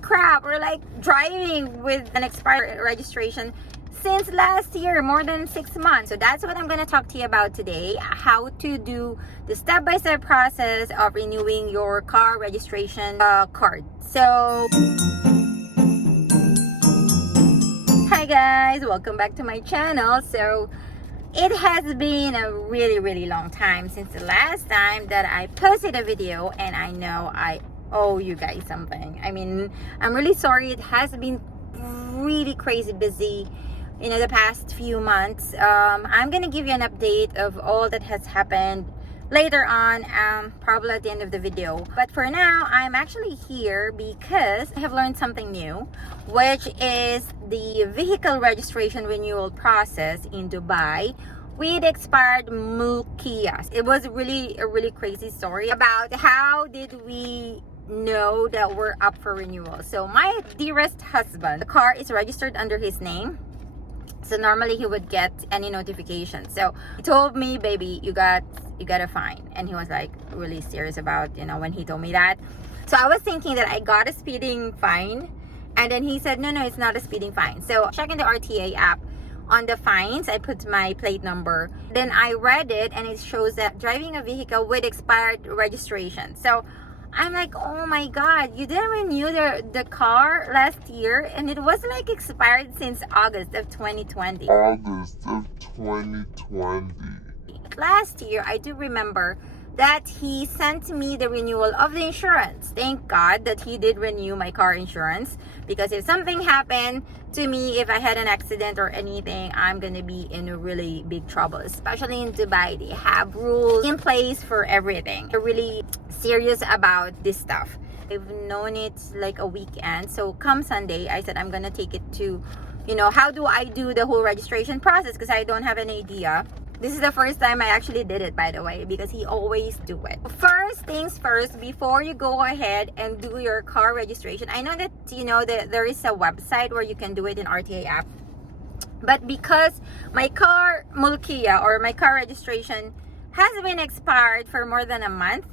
crap, we're like driving with an expired registration since last year, more than 6 months. So that's what I'm going to talk to you about today, how to do the step-by-step process of renewing your car registration card. So hi guys, welcome back to my channel. So it has been a really long time since the last time that I posted a video, and I know I owe you guys something. I mean, I'm really sorry. It has been really crazy busy the past few months. I'm gonna give you an update of all that has happened later on, probably at the end of the video. But for now, I'm actually here because I have learned something new, which is the vehicle registration renewal process in Dubai with expired mulkiyas. It was a really crazy story about how did we know that we're up for renewal. So my dearest husband, the car is registered under his name, so normally he would get any notification. So he told me, baby, you got a fine. And he was like really serious about when he told me that. So I was thinking that I got a speeding fine, and then he said no, it's not a speeding fine. So checking the RTA app, on the fines I put my plate number, then I read it and it shows that driving a vehicle with expired registration. So I'm like, oh my god, you didn't renew the car last year, and it was like expired since August of 2020. Last year, I do remember that he sent me the renewal of the insurance. Thank God that he did renew my car insurance, because if something happened to me, if I had an accident or anything, I'm gonna be in a really big trouble. Especially in Dubai, they have rules in place for everything. They're really serious about this stuff. I've known it like a weekend, so come Sunday, I said I'm gonna take it to, how do I do the whole registration process, because I don't have an idea. This is the first time I actually did it, by the way, because he always do it. First things first, before you go ahead and do your car registration, I know that that there is a website where you can do it in RTA app, but because my car mulkiya or my car registration has been expired for more than a month,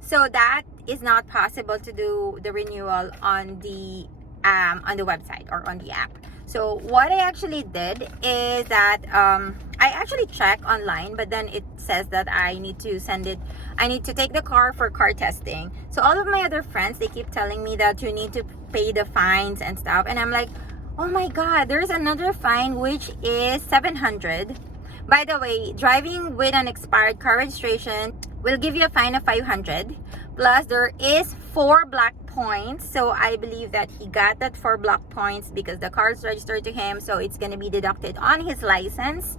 so that is not possible to do the renewal on the website or on the app. So what I actually did is that I actually checked online, but then it says that I need to take the car for car testing. So all of my other friends, they keep telling me that you need to pay the fines and stuff, and I'm like, oh my god, there's another fine which is 700. By the way, driving with an expired car registration will give you a fine of 500, plus there is 4 black points. So I believe that he got that 4 black points because the car is registered to him, so it's going to be deducted on his license.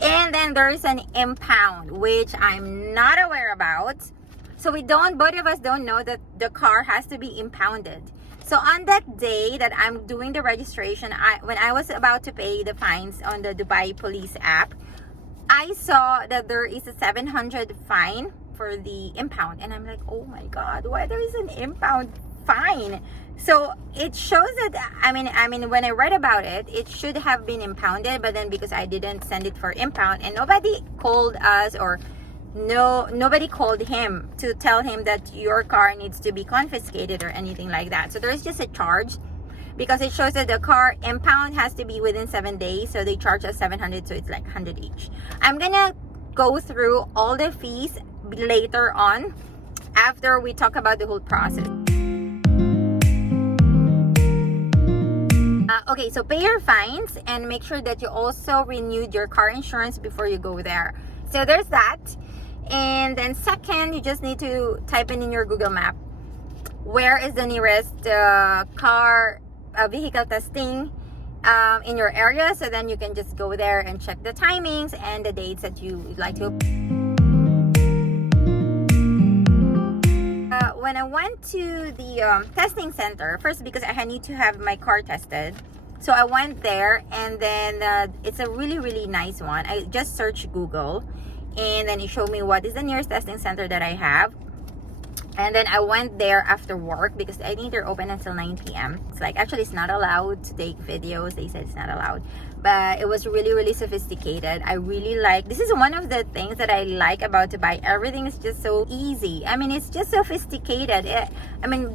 And then there's an impound, which I'm not aware about. So both of us don't know that the car has to be impounded. So on that day that I'm doing the registration, when I was about to pay the fines on the Dubai police app, I saw that there is a 700 fine for the impound, and I'm like, oh my god, why there is an impound fine? So it shows that I mean when I read about it, it should have been impounded, but then because I didn't send it for impound, and nobody called us, or nobody called him to tell him that your car needs to be confiscated or anything like that. So there's just a charge, because it shows that the car impound has to be within 7 days, so they charge us 700, so it's like 100 each. I'm gonna go through all the fees later on after we talk about the whole process. Okay, so pay your fines and make sure that you also renewed your car insurance before you go there. So there's that. And then second, you just need to type in your Google map where is the nearest car vehicle testing in your area, so then you can just go there and check the timings and the dates that you would like to. When I went to the testing center first, because I need to have my car tested, so I went there, and then it's a really nice one. I just searched Google, and then it showed me what is the nearest testing center that I have. And then I went there after work because I think they're open until 9 p.m. It's like, actually, it's not allowed to take videos. They said it's not allowed. But it was really, really sophisticated. I really like, this is one of the things that I like about Dubai. Everything is just so easy. I mean, it's just sophisticated.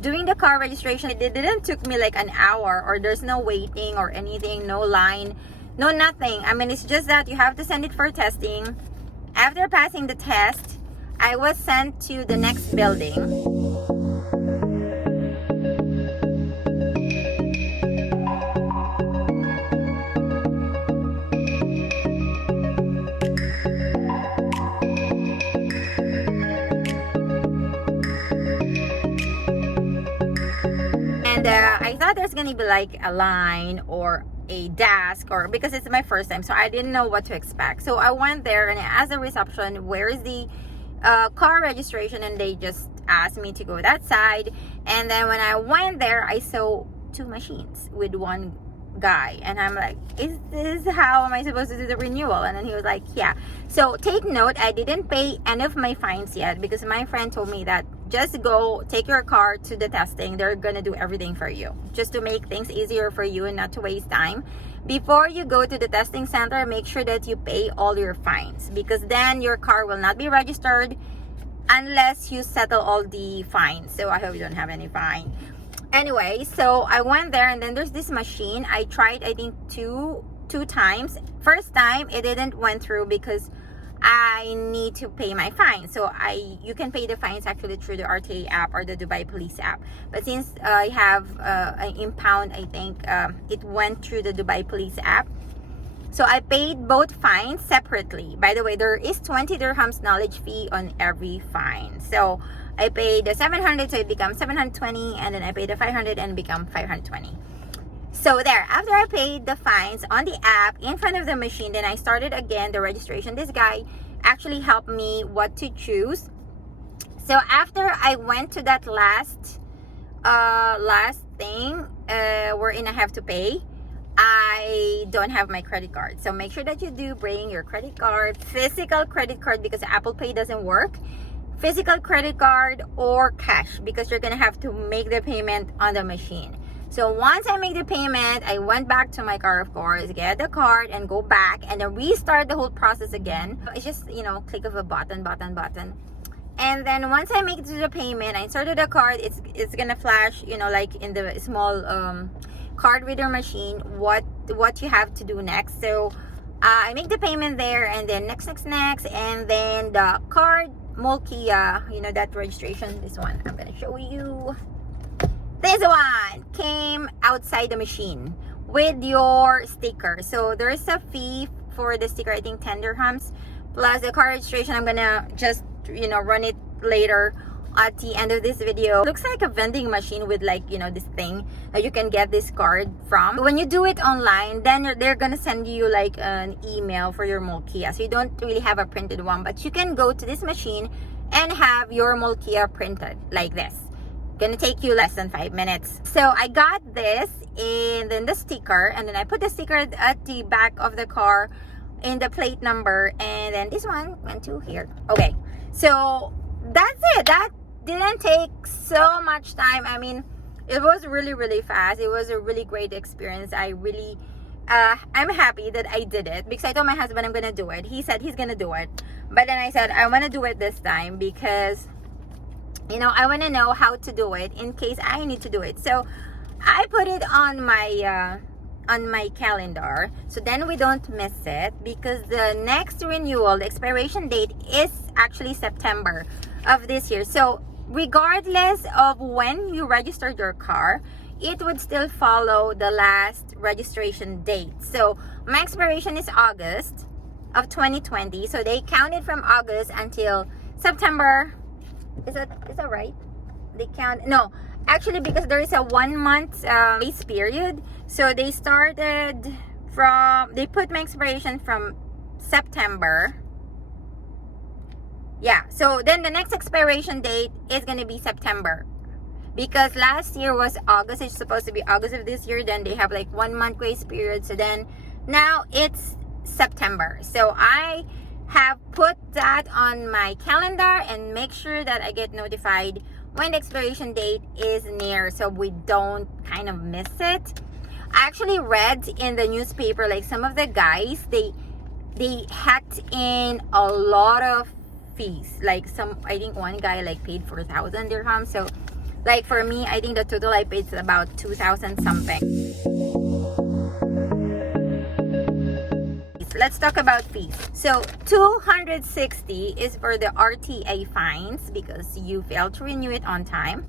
Doing the car registration, it didn't took me like an hour, or there's no waiting or anything, no line, no nothing. I mean, it's just that you have to send it for testing. After passing the test, I was sent to the next building. And I thought there's gonna be like a line or a desk, or because it's my first time, so I didn't know what to expect. So I went there and I asked the reception, where is the car registration, and they just asked me to go that side. And then when I went there, I saw two machines with one guy, and I'm like, is this how am I supposed to do the renewal? And then he was like, yeah. So take note, I didn't pay any of my fines yet, because my friend told me that just go take your car to the testing. They're gonna do everything for you, just to make things easier for you and not to waste time. Before you go to the testing center, make sure that you pay all your fines, because then your car will not be registered unless you settle all the fines. So I hope you don't have any fine. Anyway, so I went there, and then there's this machine. I tried, I think two times. First time it didn't went through because I need to pay my fine. So you can pay the fines actually through the RTA app or the Dubai Police app. But since I have an impound, I think it went through the Dubai Police app. So I paid both fines separately. By the way, there is 20 dirhams knowledge fee on every fine. So I paid the 700, so it becomes 720, and then I paid the 500 and it become 520. So there, after I paid the fines on the app in front of the machine, then I started again the registration. This guy actually helped me what to choose. So after I went to that last thing wherein I have to pay, I don't have my credit card. So make sure that you do bring your credit card, physical credit card, because Apple Pay doesn't work. Physical credit card or cash, because you're gonna have to make the payment on the machine. So once I make the payment, I went back to my car, of course, get the card and go back and then restart the whole process again. It's just, click of a button. And then once I make the payment, I inserted the card, it's gonna flash, like in the small card reader machine, what you have to do next. So I make the payment there, and then next, and then the card, Mulkia, that registration, this one, I'm gonna show you. This one came outside the machine with your sticker. So there's a fee for the sticker, I think 10 dirhams, plus the car registration. I'm gonna just, run it later at the end of this video. Looks like a vending machine with like, this thing that you can get this card from. When you do it online, then they're gonna send you like an email for your Mulkia. So you don't really have a printed one, but you can go to this machine and have your Mulkia printed like this. Gonna take you less than 5 minutes. So I got this, and then the sticker, and then I put the sticker at the back of the car in the plate number, and then this one went to here. Okay, so that's it. That didn't take so much time. I mean, it was really, really fast. It was a really great experience. I'm happy that I did it, because I told my husband I'm gonna do it. He said he's gonna do it, but then I said I want to do it this time because I want to know how to do it in case I need to do it. So I put it on my calendar, so then we don't miss it, because the next renewal, the expiration date, is actually September of this year. So regardless of when you registered your car, it would still follow the last registration date. So my expiration is August of 2020, so they counted from August until September. Is that right? They count, no, actually, because there is a 1 month grace period. So they put my expiration from September. Yeah, so then the next expiration date is going to be September, because last year was August. It's supposed to be August of this year. Then they have like 1 month grace period. So then now it's September. So I have put that on my calendar and make sure that I get notified when the expiration date is near, so we don't kind of miss it. I actually read in the newspaper, like some of the guys, they hacked in a lot of fees. Like I think one guy like paid 4,000 dirhams. So like for me, I think the total I paid is about 2,000 something. Let's talk about fees. So 260 is for the RTA fines because you failed to renew it on time.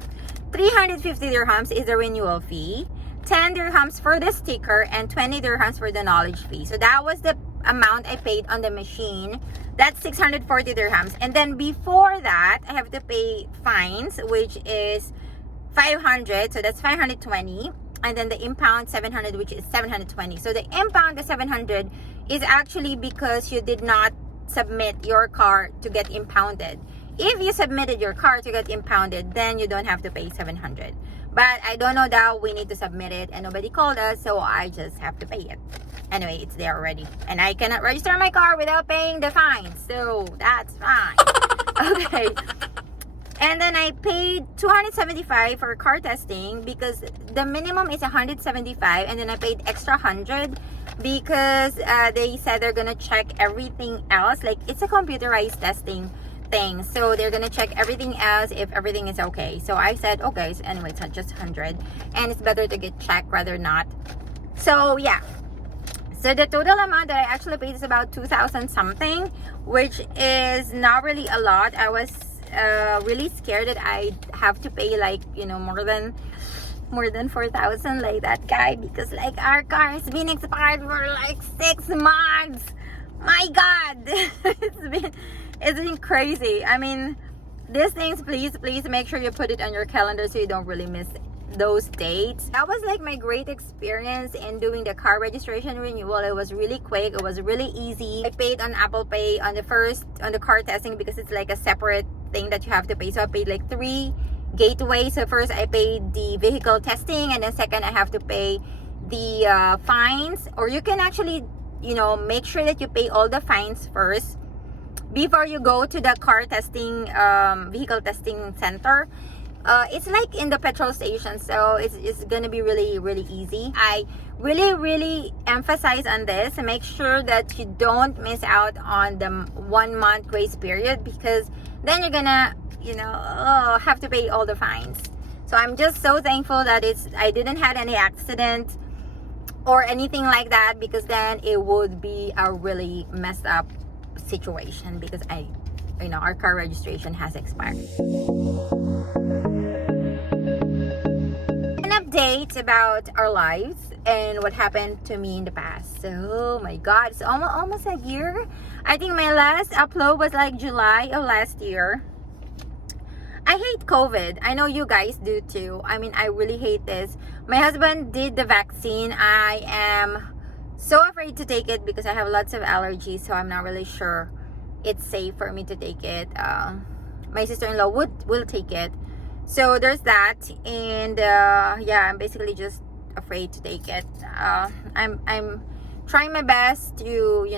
350 dirhams is the renewal fee. 10 dirhams for the sticker and 20 dirhams for the knowledge fee. So that was the amount I paid on the machine. That's 640 dirhams. And then before that, I have to pay fines, which is 500. So that's 520. And then the impound 700, which is 720. So the impound, the 700, is actually because you did not submit your car to get impounded. If you submitted your car to get impounded, then you don't have to pay 700. But I don't know that we need to submit it, and nobody called us, so I just have to pay it. Anyway, it's there already. And I cannot register my car without paying the fine, so that's fine. Okay. And then I paid 275 for car testing because the minimum is 175, and then I paid extra 100 because they said they're gonna check everything else. Like, it's a computerized testing thing, so they're gonna check everything else if everything is okay. So I said okay. So anyway, it's just 100, and it's better to get checked rather not. So yeah, so the total amount that I actually paid is about 2,000 something, which is not really a lot. I was really scared that I have to pay like, you know, more than 4,000 like that guy, because like our car has been expired for like 6 months. My God. It's been crazy. I mean, these things, please make sure you put it on your calendar so you don't really miss those dates. That was like my great experience in doing the car registration renewal. It was really quick, it was really easy. I paid on Apple Pay on the car testing because it's like a separate thing that you have to pay. So I paid like 3 gateways. So first I paid the vehicle testing, and then second I have to pay the fines. Or you can actually, you know, make sure that you pay all the fines first before you go to the car testing vehicle testing center. It's like in the petrol station, so it's gonna be really easy. I really emphasize on this. Make sure that you don't miss out on the 1 month grace period, because then you're gonna, you know, have to pay all the fines. So I'm just so thankful that I didn't have any accident or anything like that, because then it would be a really messed up situation, because our car registration has expired. An update about our lives and what happened to me in the past. So, oh my God, it's almost a year. I think my last upload was like July of last year. I hate COVID. I know you guys do too. I mean, I really hate this. My husband did the vaccine. I am so afraid to take it because I have lots of allergies, so I'm not really sure it's safe for me to take it. My sister-in-law will take it, so there's that. And yeah, I'm basically just afraid to take it. I'm trying my best to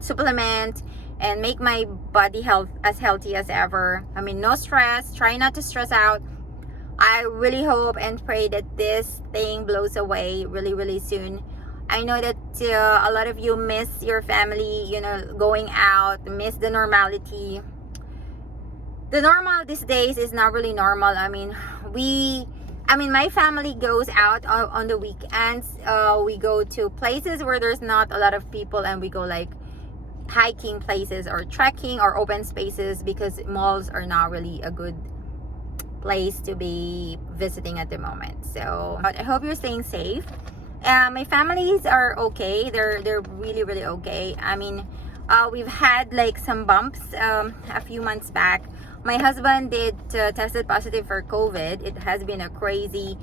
supplement and make my body as healthy as ever. I mean, no stress. Try not to stress out. I really hope and pray that this thing blows away really soon. I know that a lot of you miss your family, going out, miss the normality. The normal these days is not really normal. I mean, my family goes out on the weekends. We go to places where there's not a lot of people, and we go like hiking places or trekking or open spaces, because malls are not really a good place to be visiting at the moment. So I hope you're staying safe. My families are okay. They're really okay. I mean, we've had like some bumps a few months back. My husband tested positive for COVID. It has been a crazy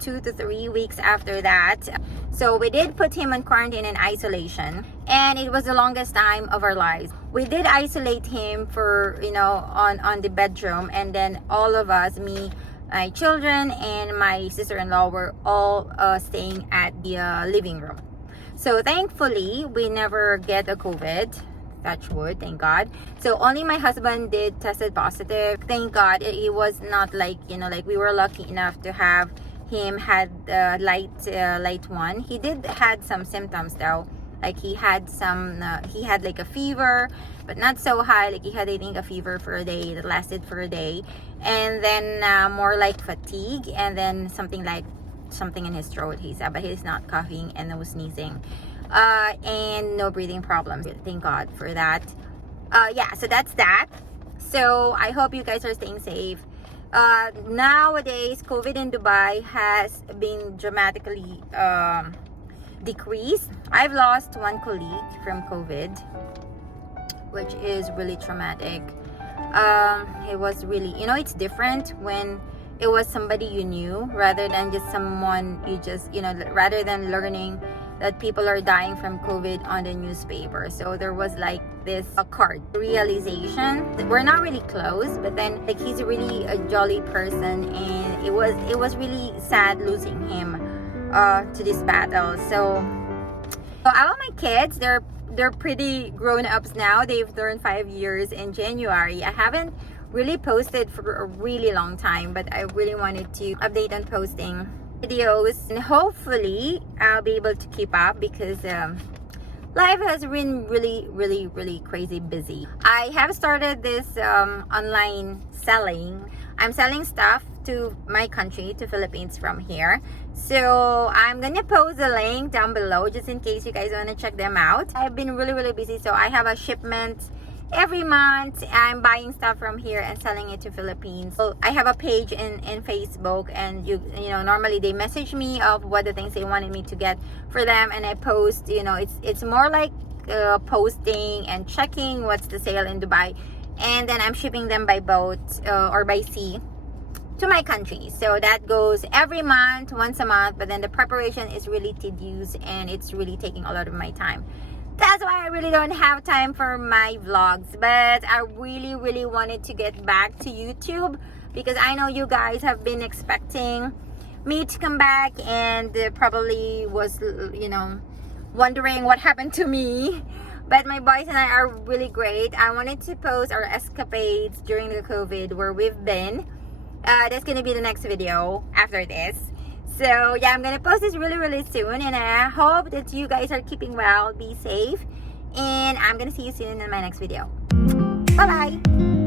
2 to 3 weeks after that. So we did put him in quarantine and isolation, and it was the longest time of our lives. We did isolate him for, on the bedroom, and then all of us, me, my children, and my sister-in-law, were all staying at the living room. So thankfully, we never get a COVID. touch wood, thank God. So only my husband did tested positive. Thank God it was not like, you know, like we were lucky enough to have him had light one. He did had some symptoms though, like he had like a fever, but not so high. Like he had, I think, a fever for a day that lasted for a day, and then more like fatigue, and then something in his throat, he said, but he's not coughing and no sneezing, and no breathing problems. Thank God for that. Yeah, so that's that. So I hope you guys are staying safe. Nowadays, COVID in Dubai has been dramatically decreased. I've lost one colleague from COVID, which is really traumatic. It was really, you know, it's different when it was somebody you knew rather than just someone you just, you know, rather than learning that people are dying from COVID on the newspaper. So there was like this card realization that we're not really close, but then like he's really a jolly person, and it was really sad losing him to this battle. So all of my kids, they're pretty grown-ups now. They've turned 5 years in January. I haven't really posted for a really long time, but I really wanted to update on posting videos, and hopefully I'll be able to keep up because life has been really crazy busy. I have started this online selling. I'm selling stuff to my country, to Philippines, from here. So I'm gonna post a link down below just in case you guys want to check them out. I've been really busy, so I have a shipment every month. I'm buying stuff from here and selling it to Philippines. So I have a page in Facebook, and you know, normally they message me of what the things they wanted me to get for them, and I post. You know, it's more like posting and checking what's the sale in Dubai, and then I'm shipping them by boat or by sea to my country. So that goes every month, once a month, but then the preparation is really tedious and it's really taking a lot of my time. That's why I really don't have time for my vlogs, but I really wanted to get back to YouTube because I know you guys have been expecting me to come back, and probably was, you know, wondering what happened to me. But my boys and I are really great. I wanted to post our escapades during the COVID, where we've been. That's gonna be the next video after this. So yeah, I'm gonna post this really soon, and I hope that you guys are keeping well, be safe, and I'm gonna see you soon in my next video. Bye bye.